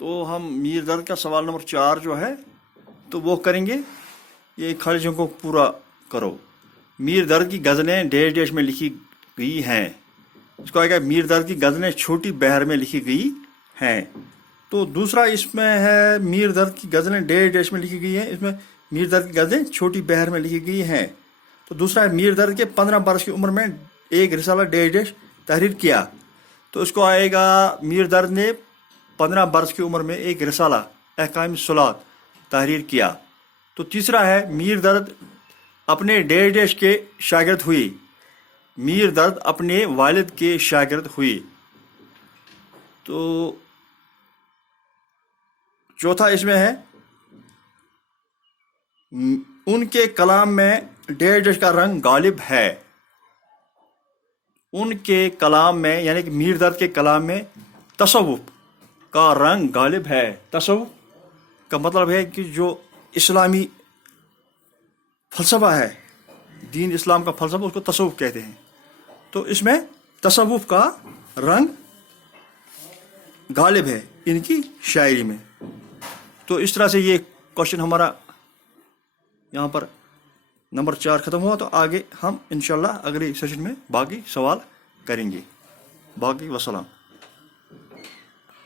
تو ہم میر درد کا سوال نمبر 4 جو ہے تو وہ کریں گے. یہ خالی جگہوں کو پورا کرو. میر درد کی غزلیں ڈیش ڈیش میں لکھی گئی ہیں. اس کو آئے گا میر درد کی غزلیں چھوٹی بہر میں لکھی گئی ہیں. تو دوسرا اس میں ہے میر درد کی غزلیں ڈیش ڈیش میں لکھی گئی ہیں. اس میں میر درد کی غزلیں چھوٹی بہر میں لکھی گئی ہیں. تو دوسرا ہے میر درد کے 15 برس کی عمر میں ایک رسالہ ڈیش ڈیش تحریر کیا. تو اس کو آئے گا میر درد نے 15 برس کی عمر میں ایک رسالہ احکام صلات تحریر کیا. تو تیسرا ہے میر درد اپنے ڈیش ڈیش کے شاگرد ہوئی. میر درد اپنے والد کے شاگرد ہوئی. تو چوتھا اس میں ہے ان کے کلام میں ڈیش ڈیش کا رنگ غالب ہے. ان کے کلام میں یعنی کہ میر درد کے کلام میں تصوف کا رنگ غالب ہے. تصوف کا مطلب ہے کہ جو اسلامی فلسفہ ہے، دین اسلام کا فلسفہ، اس کو تصوف کہتے ہیں. تو اس میں تصوف کا رنگ غالب ہے ان کی شاعری میں. تو اس طرح سے یہ کوشچن ہمارا یہاں پر نمبر 4 ختم ہوا. تو آگے ہم انشاءاللہ اگلے سیشن میں باقی سوال کریں گے. باقی وسلام.